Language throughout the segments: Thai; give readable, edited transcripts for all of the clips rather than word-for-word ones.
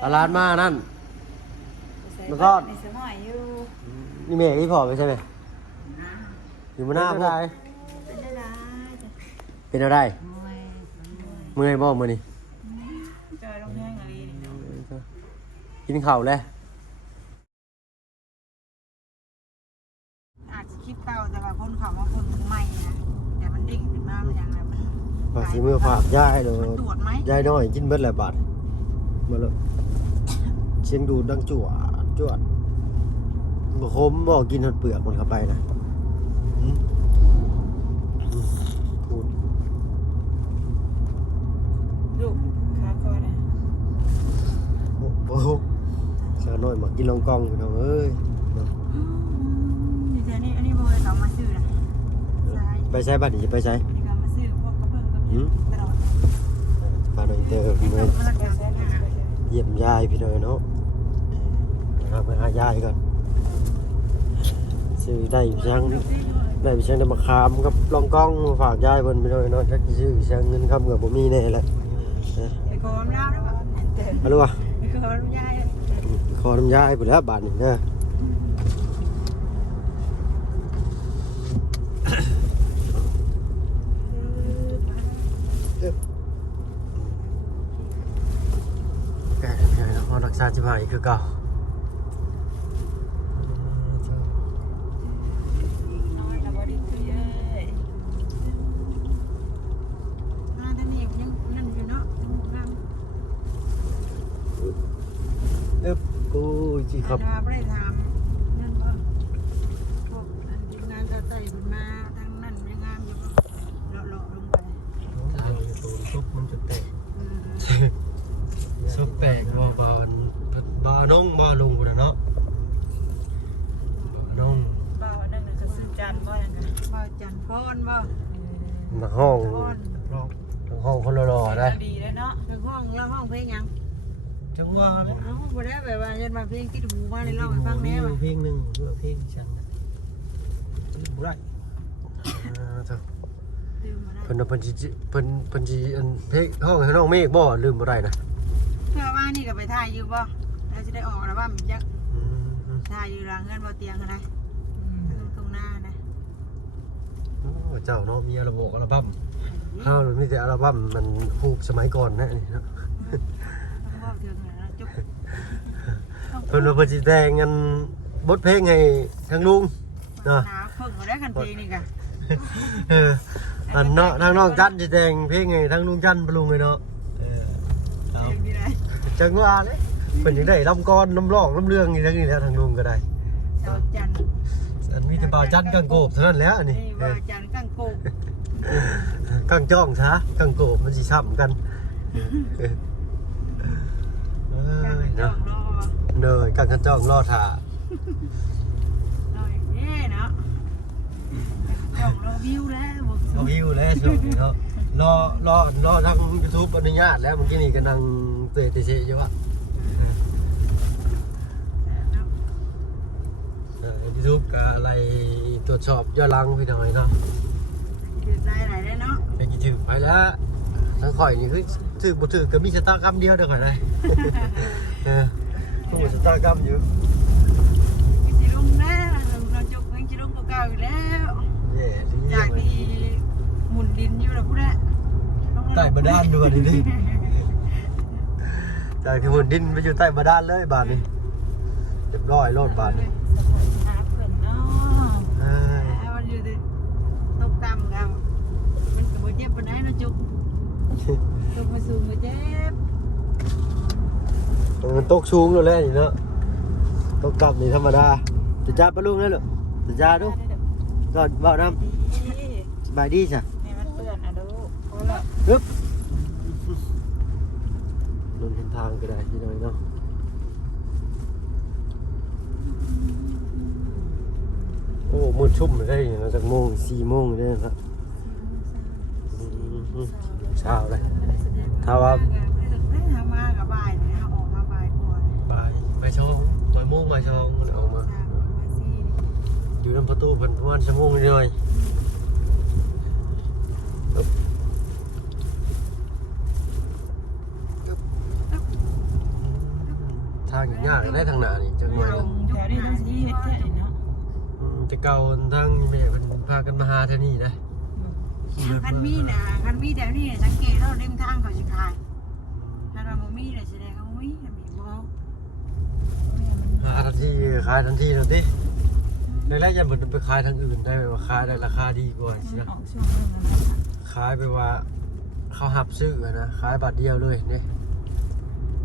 เอาร้านมานั่นมาซ่อนนี่แม่ที่พอไปใช่ไหมอยู่มาหน้าพวกเป็นอะไรเมื่อยบ่มื้อนี้กินข้าวแล้วอาจจะคลิปเก่าแต่ว่าคนเขาว่าคนใหม่นะแต่มันเด้งขึ้นมามันอย่างไรมันฝากสีมือฝากย่ายเลย มันตรวจไหมย่ายน้อยกินเบิดหลายบาทมาแล้วเชียงดูดังจั่วจวดบ่คมบ่กินหดเปลือกมันเข้าไปนะพูด ลูกขาคอนะ โอ้โหสาวน้อยมากินลองกองพี่น้องเอ้ย นี่เธอนี่อันนี้โบยเขามาซื้อนะ ไปใช้บัตรนี่จะไปใช้ นี่ก็มาซื้อพวกกระเบื้องกระเบื้องตลอด พาน้องเตอร์พี่น้องเยี่ยมยายพี่น้องเนาะนะครับไปหายายก่อนซื้อได้ช่างได้ช่างได้มาคามกับลองกองมาฝากยายเพิ่นพี่น้องเนาะจักสิซื้อช่างเงินคำกับบ่มีแน่แหละ ไปขอมแล้วนะวะ เอาลูกว่ะ ไปขอมยาย ขอน้ำยายพุ่นแล้วบาทนี่เด้อแกพอรักษาจิบหายคือเก่าน้อยแล้วบ่ได้คือเอ้ยมาแต่นี่ยังนั่นอยู่เนาะนั่น กูจีครับ ไม่ได้ทำนั่นว่าพวกอันทีมงานเขาไต่ขึ้นมาทางนั่นไม่งามอยู่ก็เลาะลงไป ซุปมันจะแตกซุปแตกบาน้องบาลงกูนะเนาะน้อง บ้าวันนั้นก็ซื้อจานบ่อย่างกันบ้าจานพอนบ่ มาห้องห้องคนรอได้ ดีเลยเนาะเป็นห้องแล้วห้องเพลงยัง จังว่า เอ้าบ่ได้แบบว่ายันมาเพลงติดหูมาเลยเล่าให้ฟังแน่ว่า เพลงหนึ่งเพื่อเพลงฉันบุไรเพิ่นเพิ่นจีเพลงห้องให้น้องเมฆบ่ลืมบ่ได้นะ เพื่อว่านี่ก็ไปถ่ายอยู่บ่แล้วจะได้ออกแล้วว่ามันจะถ่ายอยู่หลังเงินบ่เตียงอะไรตรงหน้านะ เจ้าเนาะมีอัลบั้มข้าวมีแต่อัลบั้มมันฮูบสมัยก่อนนะนี่เนาะ ว่าถึงแล้วจุ๊บ เพิ่นว่าเพิ่นสิแต่งกันบทเพลงให้ทางลุงเนาะ หนาเพิ่งมาได้กันเพลงนี่กะ อันเนาะทางน้องจันสิแต่งเพลงให้ทางลุงจันปะลุงเลยเนาะเอา เพลงนี่ได้ จังว่าเลยเพิ่นจังได้ลำกรลำร้องลำเรื่องนี่ทั้งนี้แหล้วทางลุงก็ได้ เจ้าจัน อันมีแต่บ่าวจันกังโกบเท่านั้นแหล้วอันนี้ นี่ว่าจันกั้งโกก กังจ้องซะกังโกบมันสิช้ำกันเนาะเนยกังกันจ้องรอถ่า เนาะเราวิวแล้ว เอาวิวแล้วช่วงนี้เนาะรอทาง YouTube อนุญาตแล้วเมื่อกี้นี่กำลังเตะอยู่ว่าYouTube ก็อะไรตรวจสอบย้อนหลังพี่น้อยเนาะ ถือใจไหนได้เนาะ ไปกี่ถือไปแล้วทั้งข่อยนี่คือถือบ่ถือก็มีชะตากรรมเดียวเด้อข่อยได้ต้องมีชะตากรรมอยู่ จิลุงแล้วเราจบเพลงจิลุงเก่าอยู่แล้ว เย่ จากที่หมุนดินอยู่แล้วพูดแล้ว ใต้บาดาลด้วยนี่ดิจากที่หุ่นดินไปอยู่ใต้บาดาลเลยบาดนี้เรียบร้อยโลดบาดนี้ หาเพื่อนเนาะมันอยู่ตกต่ำกันมันกับเจ็บปนไหนนะจุกตกมาสูงมาเจ็บ มันตกสูงแล้วแหละนี่เนาะตกต่ำนี่ธรรมดาจะจ้าปะลุงนั่นเหรอจะจ้าดูก่อนบอกน้ำสบายดีจ้ะ ให้มันเปื้อนอ่ะดูโอ้ละ ฮึบลงเส้นทางก็ได้ที่น้อยเนาะโอ้มืดชุ่มเลยนะจากโมง4 โมงเลยนะครับเช้าเลยถ้าว่า ถ้ามากับบ่ายเนี่ยออกมาบ่ายกว่า บ่ายช่องโมงบ่ายช่องเลยออกมาอยู่น้ำประตูเพิ่นประมาณชั่วโมงนิดหน่อย ทางยากได้ทางหน้านี่จังหน่อย แถวนี้ต้องสิเฮ็ดแท้เนาะ แต่เก่าทางแม่เพิ่นพากันมาหาแถวนี้นะ คันมีน่ะคันมีแถวนี้สังเกตเราริมทางเขาสิขายถ้าเราบ่มีน่ะแสดงว่าบ่มีบ่ หาทันทีขายทันทีทันทีในแรกจะเหมือนไปขายทางอื่นได้ว่าขายได้ราคาดีกว่าสินะ ออกช่วงนึงนะ ขายไปว่าเขาหับซื้อนะขายบาทเดียวเลยเนี่ย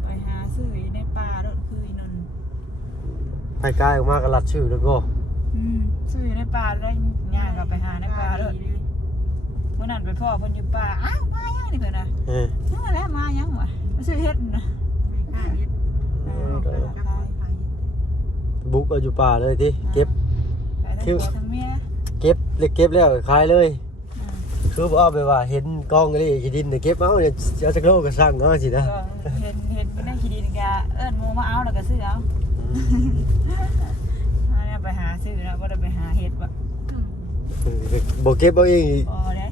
ไปหาซื้อในป่ารถคืออีนน ไปใกล้ออกมาก็รัดชื่อแล้วก็ ซื้อในป่าได้ย่างก็ไปหาในป่ารถเมื่อนั้นไปพ่อเพิ่นอยู่ป่าอ้าวมายังนี่เพิ่นน่ะนั่นแหละมายังวะมาซื้อเฮ็ดนะเฮ็ด บุกเอาอยู่ป่าเลยที่เก็บ ทั้งเมีย เก็บเล็กเก็บแล้วขายเลยคือว่าไปว่าเห็นกองอะไรขี้ดินเนี่ยเก็บเอาเนี่ยเอาสักโลก็สั่งเอาสินะ เห็นเป็นได้ขี้ดินกะเอิ้นหมู่มาเอาแล้วก็ซื้อเอาเนี่ยไปหาซื้อแล้วบ่ได้ไปหาเฮ็ดบ่ บ่เก็บเอาเองอีก บ่ได้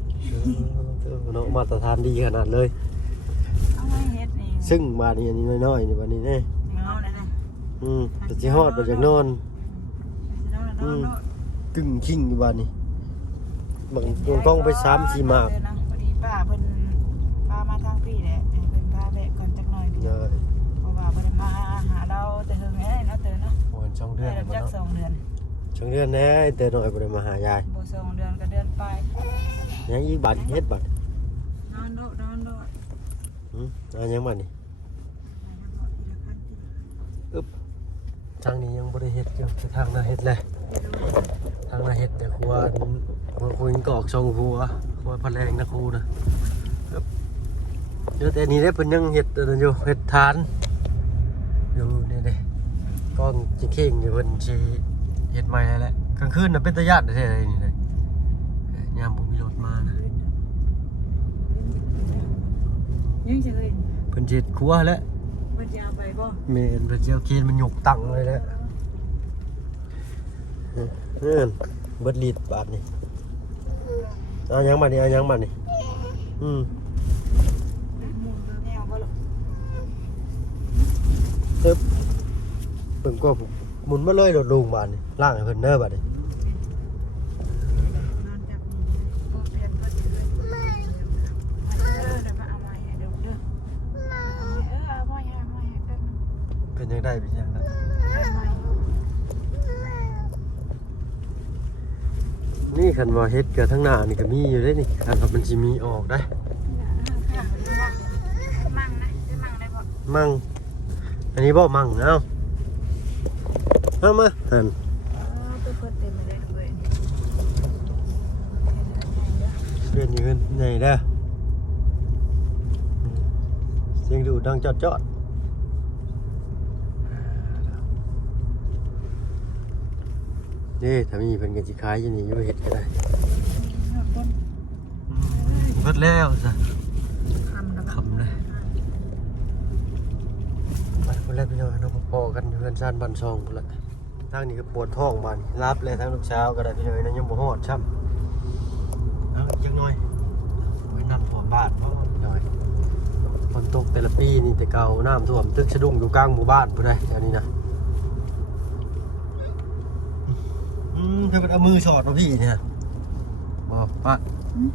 เนาะมาตรฐานดีขนาดเลย เอาไว้เฮ็ดนี่ ซึ่งมานี่อันนี้น้อยๆนี่วันนี้เนี่ย เอาได้นะ แต่สิฮอดไปจากนอนกึ่งขิงอยู่บ้านนี้บางตัวต้องไป3-4หมาก พอดีป้าเพิ่นพามาทางพี่แหละเพิ่นพาแวะก่อนจักหน่อย เนย เพราะว่าเพิ่นมาหาเราแต่เฮิงได้เนาะเตอเนาะ โอนช่องเดือน ได้ บ่ จัก เนาะ 2 เดือน ช่องเดือนแน่เตือนหน่อยบ่ได้มาหายาย บ่2 เดือนก็เดือนปลาย ยังอีกบาทเฮ็ดบาท นอนโดด เอายังบัดนี้ทางนี้ยังบ่ได้เฮ็ดอยู่แต่ทางหน้าเฮ็ดแหละทางหน้าเฮ็ดแต่ครัวคุยกอกช่องครัวพันแรงนะครูนะเดี๋ยวแต่นี้ได้เพิ่นยังเฮ็ดอันนั้นอยู่เฮ็ดทานอยู่นี่เด้กองจิเข่งอยู่เพิ่นสิเฮ็ดใหม่แล้วแหละกลางคืนน่ะเป็นตาญาติแท้ๆนี่เลยยามบ่มีรถมานะ ยังจะเลย เพิ่นสิเฮ็ดครัวแล้ว เพิ่นจะเอาไปบ่ แม่นเพิ่นสิเอาเคนมันหยกตั้งเลยแล้วเบิดลีดบาทนี่เอายังบัดนี้เอายังบัดนี้หมุนแนวบ่ล่ะ เบิ่งก็หมุนมาเลยรถลุงบาทนี่ล่างให้เพิ่นเด้อบาดนี้ นอนจับนี่บ่เปลี่ยนเพิ่นเลยไม่เดี๋ยวมาเอามาให้เด้อเอามาให้แป๊บนึง เป็นยังได้เป็นยังไงนี่คันว่าเฮ็ดกับทั้งหน้านี่ก็มีอยู่ได้นี่คันว่ามันสิมีออกได้ มั่งนะได้มั่งได้บ่ มั่งอันนี้บ่มั่งเอามาหั่น ตัวเพิ่นเต็มเลยเว้ย เรียนอยู่ใหญ่เด้อเสียงดูดังจอดนี่ถ้ามีเพิ่นก็สิขายอยู่นี่อยู่เฮ็ดก็ได้เบิดแล้วซะ คำแล้วก็ คำเลยไปคนแรกพี่น้องเราพอกันเพื่อนชาติบันซองพุ่นละทางนี้ก็ปวดท้องบานรับเลยทั้งลูกเช้าก็ได้พี่น้องนะยังบ่ฮอดช้ำเอาจังหน่อยไว้น้ำท่วมบ้านเพราะหน่อยฝนตกแต่ละปีนี่แต่เก่าน้ำท่วมตึกสะดุ้งอยู่กลางหมู่บ้านพุ่นได้แถวนี้นะเพื่อนเอามือสอดมาพี่เนี่ยบอกป้า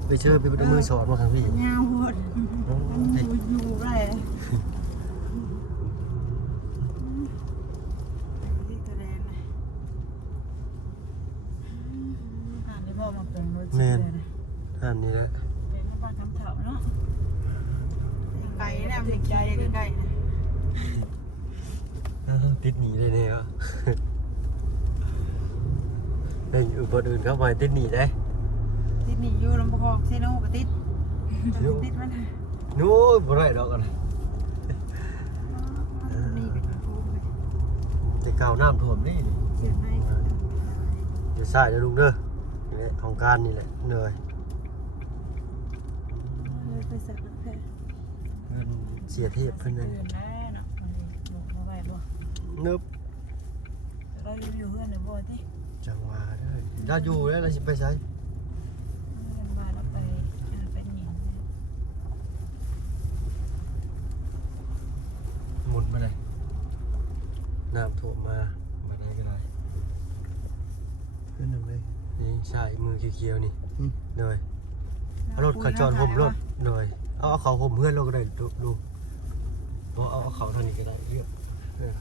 ไปเชื่อเพื่อนเอามือสอดมาทางพี่ ยาวโหดมันอยู่ไรที่ตัวแดงนะอ่านนี่พ่อมาเป็นรถเลยนะ อันนี้แหละ เป็นบ้านทำเถาเนาะไก่เนี่ยมันใจใกล้ๆนะ ติดหนีเลยเนี่ยเฮ้ยอุปกรณ์อื่นเข้าไปติดหนีได้ ติดหนีอยู่ลำพองเซโน่ก็ติดติดมัน นู้นบ่ได้ดอกกัน นี่เป็นภูมิ แต่เก่าน้ำท่วมนี่ เสียให้ เดี๋ยวใส่เดี๋ยวลุงเด้อนี่แหละของการนี่แหละเหนื่อย ไปสักแค่ เงินเสียเทพเพิ่นเลย เนาะบ่ไหวบ่ นึบ เราอยู่เพื่อนหรือบ่ที่ จังหวะเด้อเราอยู่แล้วเราสิไปใช้ มาแล้วไปเป็นหญิง หมุนมาเลย น้ำท่วมมาได้ก็ได้ขึ้นเลยนี่ใช่มือเขียวๆนี่เลยเอารถขจรห่มรถเลยเอาเขาห่มเพื่อนเราก็ได้ดูเอาเขาทางนี้ก็ได้เยอะ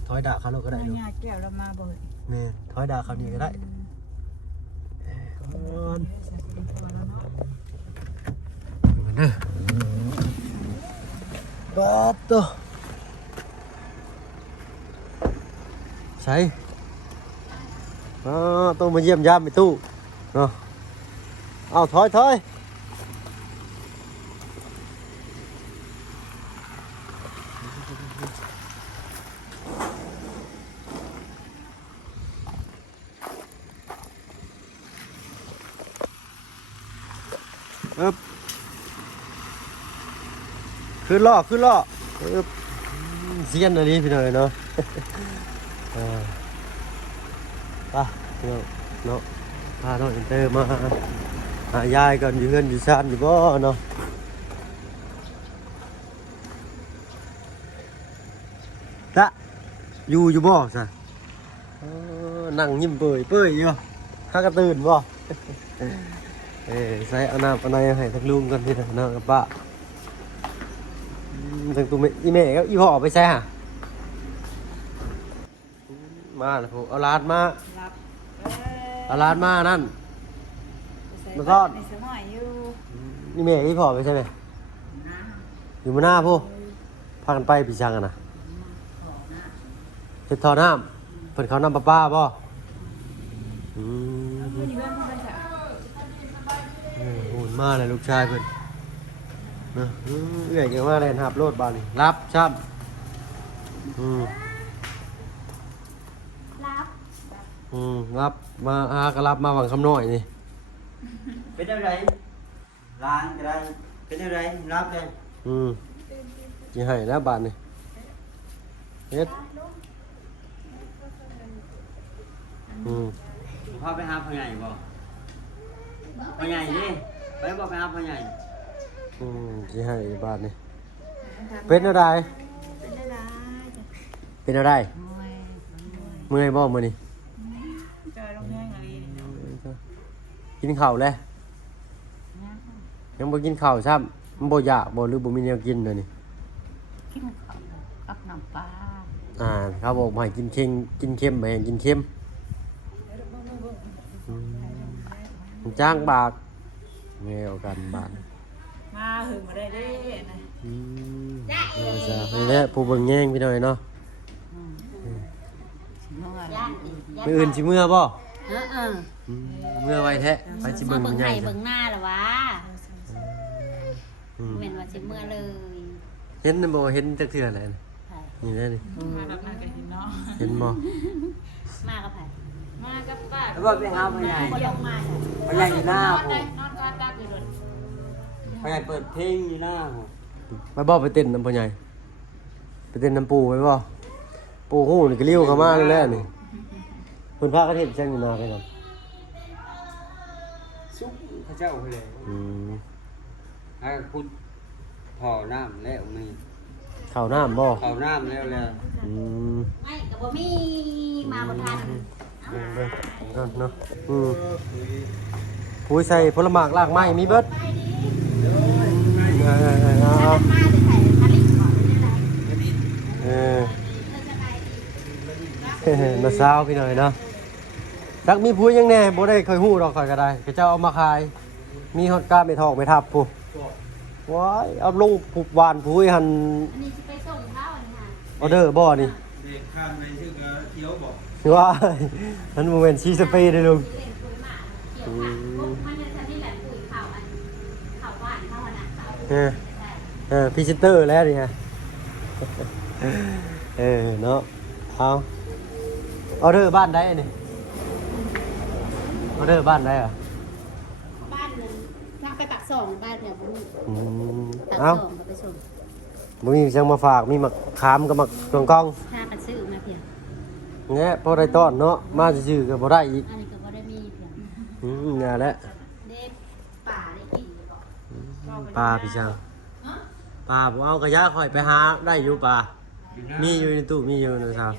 ถอยด่าเขาเราก็ได้ดู ยาแก้วเรามาบ่อย นี่ถอยด่าเขานี่ก็ได้เด้อบัดตัวใช่ต้องมาเยี่ยมยามไปตู้เนาะเอาถอยอึ๊บขึ้นล้ออึ๊บเสียนอันนี้พี่หน่อยเนาะไปเนาะพาน้องอินเตอร์มาหายายก่อนอยู่เฮือนอยู่ชานอยู่บ่เนาะละอยู่บ่ซะนั่งยิ้มเปื่อยอยู่ข้ากระตื่นบ่ใส่เอาน้ำเอาในให้ทักลุงกันที่น้องกับป้าถึงตัวอีแม่ก็อีพ่อไปใส่ฮะมาแล้วพวกเอาลาดมานั่นมาทอดนี่แม่อีพ่อไปใช่ไหมอยู่มาหน้าพวกพากันไปปีชังกันนะเก็บทอน้ำเปิดเขาน้ำป้าป่ะหุ่นมาเลยลูกชายเพิ่นนะเอื้อยเก่งมากเลยหับโลดบาลรับช้ำรับมาก็รับมาหวังคำน้อยนี่เป็นอะไรร้านก็ได้เป็นอะไรรับเลยยี่ให้แล้วบาทนี่เฮ็ดพาไปหาพ่อใหญ่บ่พ่อใหญ่ดิไปบอกไปหาพ่อใหญ่ ยี่ให้บาทนี่เป็นอะไรเมื่อยบ่มื้อนี้กินข้าวแล้วยังบ่กินข้าวซ้ำมันบ่อยากบ่หรือบ่มีแนวกินเลยนี่ กินข้าวกับน้ำปลา เขาบอกให้กินเค็มไปกินเค็มจ้างบากแมวกันบาก มาหึงมาได้เด้นะ นี่แหละผู้เบิ่งแย่งพี่หน่อยเนาะมื้ออื่นสิเมื่อบ่เมื่อไว้แท้ไปสิเบิ่ง เบิ่ง ใหญ่ เบิ่งหน้าหรอวะเหม็นว่าสิเมื่อเลย เห็นบ่เห็นจักเทื่อแหละนี่แหละนี่ มากับนางกับหินเนาะ เห็นบ่ มากับไผ มากับป้า แล้วบอกไปหาพ่อใหญ่ บ่ลงมา พ่อใหญ่อยู่หน้าผม นอนก้าตักอยู่ด้วย พ่อใหญ่เปิดเพลงอยู่หน้าผม ไปบ่ไปเต้นน้ำพ่อใหญ่ไปเต้นน้ำปูไปบ่ปูฮู้นี่ก็เลี้ยวเข้ามาแล้วนี่เพิ่นพากันเฮ็ดจังอยู่นาไปก่อน ซุกพระเจ้าไปเลยให้คุณถ่อน้ำแล้วมี ข้าวน้ำบ่ ถ่อน้ำแล้ว ไม่ก็บ่มีมาบ่ทัน เนาะปุ๋ยใส่ผลไม้รากไม้มีเบิด ถ้ามันมาจะใส่ผลิตของได้ มาซาวพี่หน่อยเนาะจักมีปุ๋ยยังแน่บ่ได้เคยฮู้ดอกข่อยก็ได้ก็เจ้าเอามาขายมีฮอดก้าไม่ทอกไม่ทับผู้ว้ายเอาลงผูกหวานปุ๋ยหั่น อันนี้สิไปส่งเขาอันนี้ค่ะ ออเดอร์บ่นี่ เด็กข้ามในชื่อเขียวบอก ว้ายมันบ่แม่นชีสเปรย์เด้อลุง เล่นปุ๋ยหมาเกี่ยวค่ะมันจะนี่แหละปุ๋ยข้าวอันข้าวหวานข้าวหนักข้าว พรีเซนเตอร์แล้วนี่ฮะเนาะเอาออเดอร์บ้านได้นี่ออเดอร์บ้านได้เหรอ บ้านนึงทางไปปักส่งบ้านเนี่ยบ่มีปัก เอ้า ส่งไปส่ง บ่มีจังมาฝากมีหมักขามกับหมักกองกอง ถ้ากันซื้อมาเพียง เนี่ยพอได้ต้อนเนาะมาซื่อๆก็บ่ได้อีก อันนี้ก็บ่ได้มีเพียง เนี่ยแหละ เด็ดป่าได้กินบ่ ปลาพี่ช่างปลาบ่เอากระยะข่อยไปหาได้อยู่ปลามีอยู่ในตู้มีอยู่นะครับ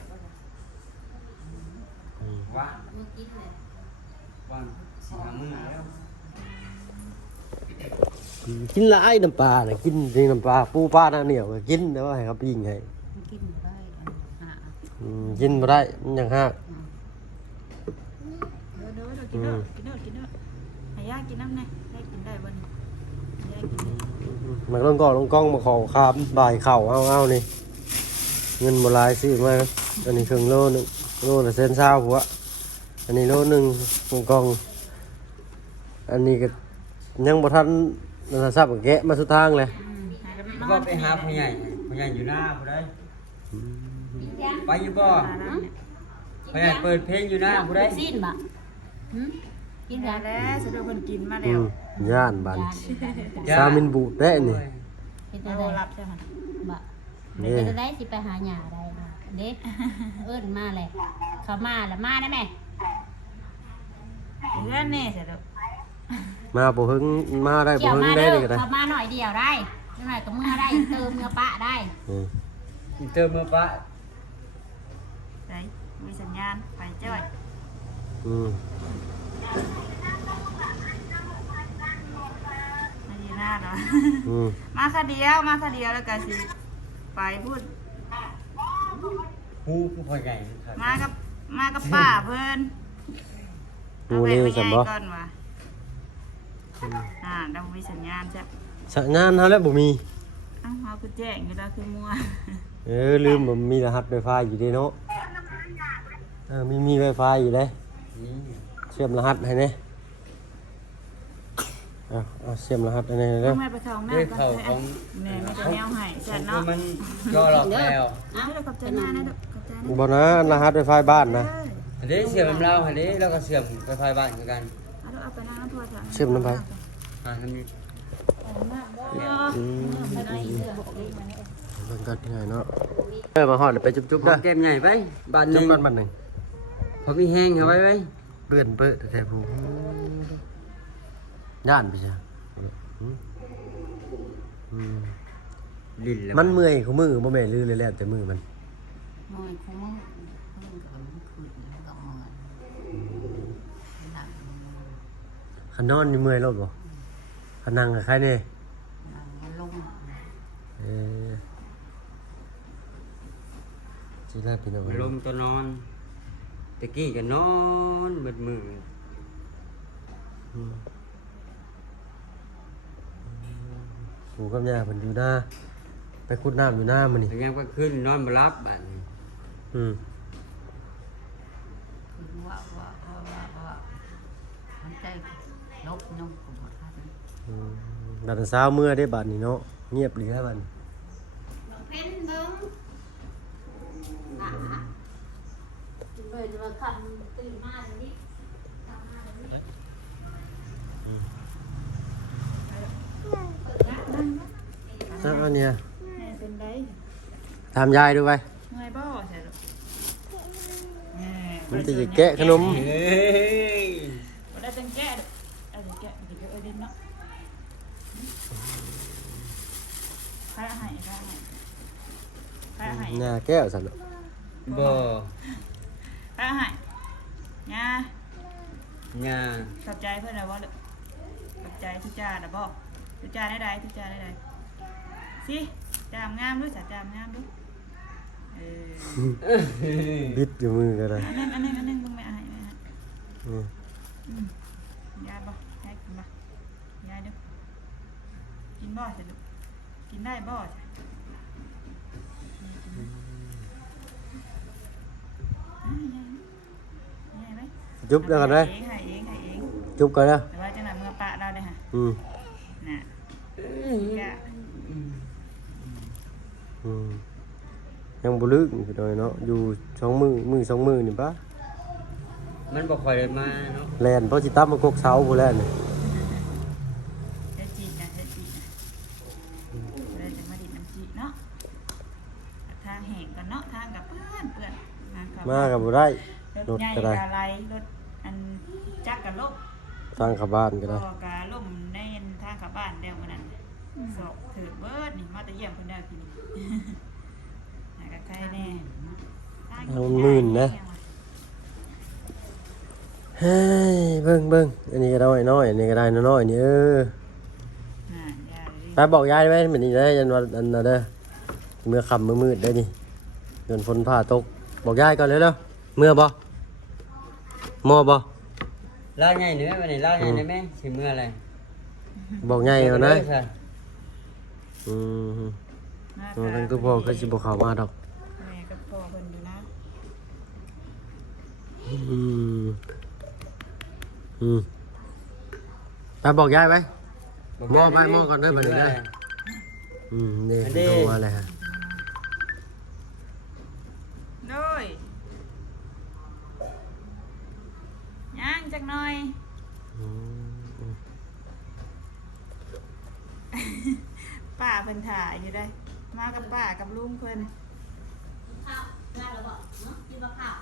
ว่า เมื่อกี้เลย วันสิหามื้อแล้ว กินหลายน้ำปลาน่ะกินจริงน้ำปลาปูปลาหน้าเหนียวก็กินแต่ว่าให้เขาปิ้งให้ มันกินบ่ได้อันหา กินบ่ได้มันยังหัก เด้อกินเด้อกินเด้อกินเด้อให้ย่ากินน้ำไงให้กินได้บ่นี่ย่ากินได้ มันลงกล้องมาขอคามบ่ายเข่าเอานี่เงินบ่หลายซื้อมาอันนี้ครึ่งโลนึงโลละเส้นเช้าหัวอันนี้โลนึงลงกล้องอันนี้ก็ยังบ่ทันโทรศัพท์ก็แกะมาสุดทางเลย ก็ไปหาพ่อใหญ่อยู่หน้าผู้ใดไปอยู่บ่พ่อใหญ่เปิดเพลงอยู่หน้าผู้ใด สิ้นบ่กิน ได้ แล้ว แล้วสะดวกเพิ่นกินมาแล้ว ย่านบันซามินบูดได้นี่ เป็น โอ้ ตัวใด รับใช่ไหม บ่เป็นตัวใดสิไปหาหญ้าได้เด้เอิ้นมาเลยเขามาแล้วมาได้แม่ เพื่อนนี่สะดวก มาบ่หึงมาได้บ่ เกี่ยว หึง มา ได้ เด้อ นี่ก็ได้ เขามาหน่อยเดียวได้หน่อยก็เมื่อได้เติมเมื่อปะได้ อินเตอร์เมื่อปะ ได้มีสัญญาณไปจ้อย อืม มาดีหน้าเนาะ อืม มาค่ะเดียวแล้วก็สิไปพูด ผู้พ่อใหญ่ครับ มากับป้าเพิ่น หมูนี่ซั่นบ่ ก่อนว่ะต้องมีสัญญาณใช่ สัญญาณเฮาแล้วบ่มี เอ้าเฮาคือแจ้งอยู่แล้วคือมัว ลืมบ่มีรหัส Wi-Fi อยู่เด้เนาะมี Wi-Fi อยู่เด้ นี่ เชื่อมรหัสให้แน่เอาเชื่อมรหัสให้แน่เด้อ แม่ไปเข้าห้อง ด้วย น้ำก่ เขา อน ของ แม่ไม่ได้แนวให้แซ่ คื เนาะ อมันย่อหลอกแล้ว เอาเด้อขอบใจมากนะเด้อขอบใจนะ บ่นะรหัส Wi-Fi บ้านนะ อันนี้เสียบน้ำเล่าอันนี้แล้วก็เสียบไฟฟ้าบ้านเหมือนกัน เอาไปนั่งน้ำพอจ้ะ เชื่อมน้ำไป ทางนี้ มันก็ง่ายเนาะมาฮอดไปจุ๊บๆ ขอ นะ เกมใหญ่ไปบ้านห จุ๊ นึ่ บ ง กันบัดหนึง พอมีแห้งเอาไว้ไว้ เปื้อนเปื้อแท้ๆผู้ย่านพี่จ้ะ ลิ้นแล้ว มันเมื่อยของมือบ่แม่นลือเลยแล้วแต่มือมัน น้อยคงมึงก็มันขึ้นแล้วก็เมื่อยหนัก คันนอนนี่เมื่อยรถบ่คันนั่งกับใครแน่ มันลง สิลาพี่น้อง ลมตัวนอนตะกี้ก็นอนเบิดมือ ปู่กับย่าเพิ่นอยู่หน้าไปขุดน้ำอยู่หน้ามื้อนี่ ยังก็ขึ้นนอนบ่รับบัดนี้ ว่ามันใจลบน้องผมขอทาน บัดเช้าเมื่อได้บัดนี้เนาะเงียบดีแล้วบัด เพ่นเบิ้งเปิดมาคำตื่นมาเลยดิทำมาเลยดิ ซะอันเนี้ย แม่เป็นได ถามยายดูไป เมื่อยบ่ใช่ลูกแม่ มันจะแกะขนม เฮ้ย บ่ได้เป็นแกะเอาแกะเดี๋ยวเอาดินเนาะใครให้ หน้าแก้วสั่นเนาะ บ่ ใครให้ย่า ย่า ขอบใจเพื่อนนะว่าขอบใจทุกจ่านะบอกทุกจ่าได้ทุกจ่าได้สิจามงามด้วยสาจามงามด้วยบิดอยู่มือก็ได้ อันนึงมึงไม่ให้ยาบ่ยากินบ่ยาเด้อกินบ่สิลูกกินได้บ่จ้ะจุ๊บแล้วกันได้ ให้เอง จุ๊บกันนะ แต่ว่าจังหวะเมื่อปะเราเนี่ยฮะน่ะแก ยังบ่ลึกพี่น้อยเนาะอยู่2 มือ2 มือนี่ปะ มันบ่ค่อยได้มาเนาะ แล่นเพราะสิตับมากกเสาพู้นแหล้วนี่ เฮ็ดจีนะเลยจะมาดิน้ำจีเนาะทางแห่งกันเนาะทางกับเพื่อนมาก็บ่ได้ รถใหญ่กะไรรถอันจักรกะลบ ทางเข้าบ้านก็ได้ ก็กะล่มในทางกลับบ้านเดียวกันนั่นสอบถือเบิดนี่มาแต่เยี่ยมเพิ่นได้กินน่ะก็ใครแน่ มันมื่นนะ เฮ้ยเบิ่งอันนี้ก็ได้น้อยอันนี้ก็ได้น้อยนี่ยาเลย ไปบอกยายได้ไหมแบบนี้ได้ยันวันอันน่ะเด้อเมื่อค่ำมืดได้ดิจนฝนผ่าตกบอกยายก่อนเลยเด้อเมื่อบ่มอบ่ ลาใหญ่เนื้อวันนี้ลาใหญ่ได้ไหมสิเมื่ออะไร บอกยายก่อนนะ ใช่ นั่นก็พอก็สิบ่เข้ามาดอก แม่กับพ่อเพิ่นอยู่นะ ไปบอกยายไหมมอไปมอก่อนเด้อบัดนี้ได้นี่โทรมาเลยฮะ โดยย่างจักหน่อยป้าเพิ่นถ่ายอยู่ได้มากับป้ากับลุงเพิ่น ข้าวมาแล้วบอกเนาะกินบ่ข้าว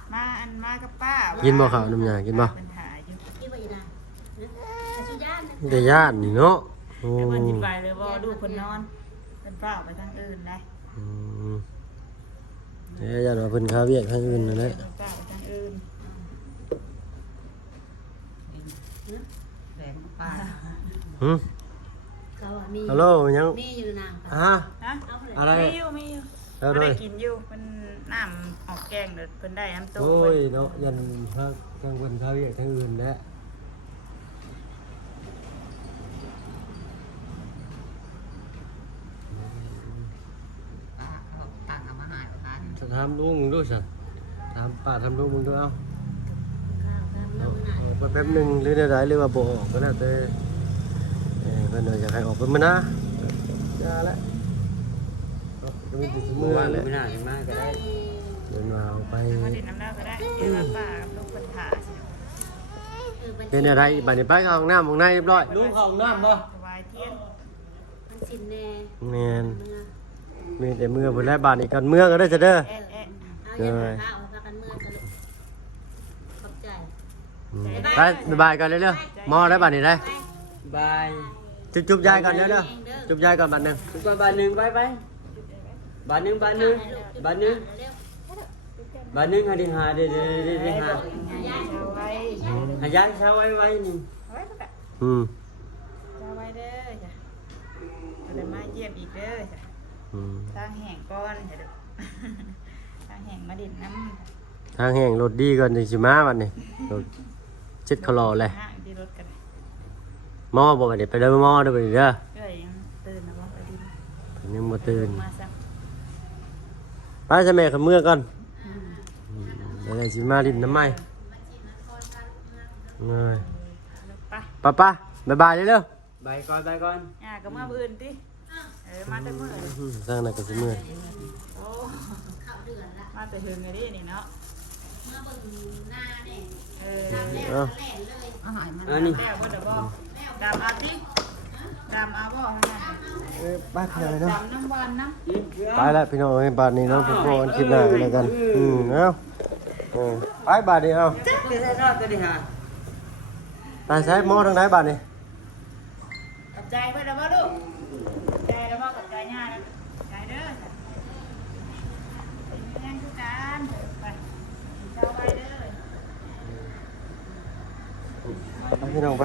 มากับป้า กินบ่ข้าวน้ำยากินบ่ เพิ่นถ่ายอยู่ กินบ่อีนางอาชุย่านนะ แต่ญาตินี่เนาะโอ้ แต่เพิ่นสิไปเลยบ่ลูกเพิ่นนอนเพิ่นป้าไปทางอื่นได้ ญาติว่าเพิ่นค้าเวียกทางอื่นนั่นแหละ เพิ่นป้าไปทางอื่น แหลมปลา หึ เขาอ่ะมี ฮัลโหลยัง มีอยู่นาง ฮะ ฮะ เอาไปเลย อะไร มีอยู่ แล้ว บ่ ด้ว ได้ ย กินอยู่เพิ่นน้ำออกแกงเด้อเพิ่นได้น้ำต้ม โอ้ย เพิ่น เนาะยันทางเพิ่นค้าเวียกทางอื่นแหละ ตักเอามาให้เอาทาน จะถามลุงมึงด้วยสัตว์ถามป้าถามลุงมึงด้วยเอา ข้าวทำเรื่องไหน ไปแป๊บหนึงหรือได้หรือว่าบ่ออกก็แล้วแต่เพิ่นอยากให้ออกไปมื้อนะยาละก็มีแต่สิ เมื่ มื้ อ อ วาน แหละ ไม่น่าจะมาก็ได้ เดินมาเอาไป มาดินน้ำหน้าก็ได้เดี๋ยวว่าป้ากับลูกเพิ่นถ่ายสิ เป็นอะไรบัดนี้ไปเข้าห้องน้ำห้องในเรียบร้อยลุงเข้าห้องน้ำบ่ ถวายเทียน มันสินแน่ แม่น เมื่อ มีแต่มือเพิ่นแล้วบาดนี้กันเมื่อก็ได้ซะเด้อ แอะแอะ เอาอย่าข้าวพากันเมื่อสรุปขอบใจ ไปบ๊ายบายกันเร็วๆมอได้บาดนี้ได้ บาย จุ๊บๆยายก่อนเร็วๆจุ๊บยายก่อนบัดหนึง ทุกคนบานหนึ่งไปบานหนึ่งบานหนึ่งบานหนึ่งบานหนึ่งหาดิหาเด้หา เอาไว้ หายายเช้าไว้นี่ เอาไว้ก็ได้ อืม เอาไว้เด้อจ้ะเอาเดี๋ยวมาเยี่ยมอีกเด้อจ้ะ อืม ทางแห่งก้อนจ้ะเด้อ ทางแห่งมาดินน้ ทางแห้งรถดีก่อนจังสิมาบัดนี้รถเจ็ดคลอเลย ำห้างที่รถกัน มอบ่บัดนี้ไปเด้อมอเด้อบัดนี้เด้อ เอ้ยยังตื่นนะว่าไปดิน เพิ่นยังบ่ตื่น มาซัก ไปซะแม่ขึ้นเมื่อก่อนแล้วสิมาดินน้ำไม้เอ้ย ไป ป้าบ๊ายบายเร็ว บายก่อน ก็มาอื่นติมาแต่มื้อเลย ๆสร้างน่ะก็สิเมื่อย โอ้ ข้าวเดือนละ มาแต่เฮิงไงดินี่เนาะ เมื่อเบิ่งหน้าเนี่ย เออ ทำแล้ว เอ้า แล่นเลยอาหารมัน นี่ แล้วบ่ได้บ่ดำเอาติดำเอาบ่ให้นั่น ไปพี่น้องเนาะ ดำน้ำหวานน้ำ ไปแล้วพี่น้องเอ้ยบาดนี้เนาะพวกกันคลิปหน้ากันแล้วกันเอ้าไปบาดนี้เอา ไม่ใช่รอดตัวนี้ฮะ ไปใช้หม้อทางไหนบาดนี้ กับใจเพื่อนแล้วบ่ลูกใจแล้วบ่กับใจย่านะใจเด้อเป็นแรงทุกการไปเจ้าไปเด้อ ไปพี่น้องไป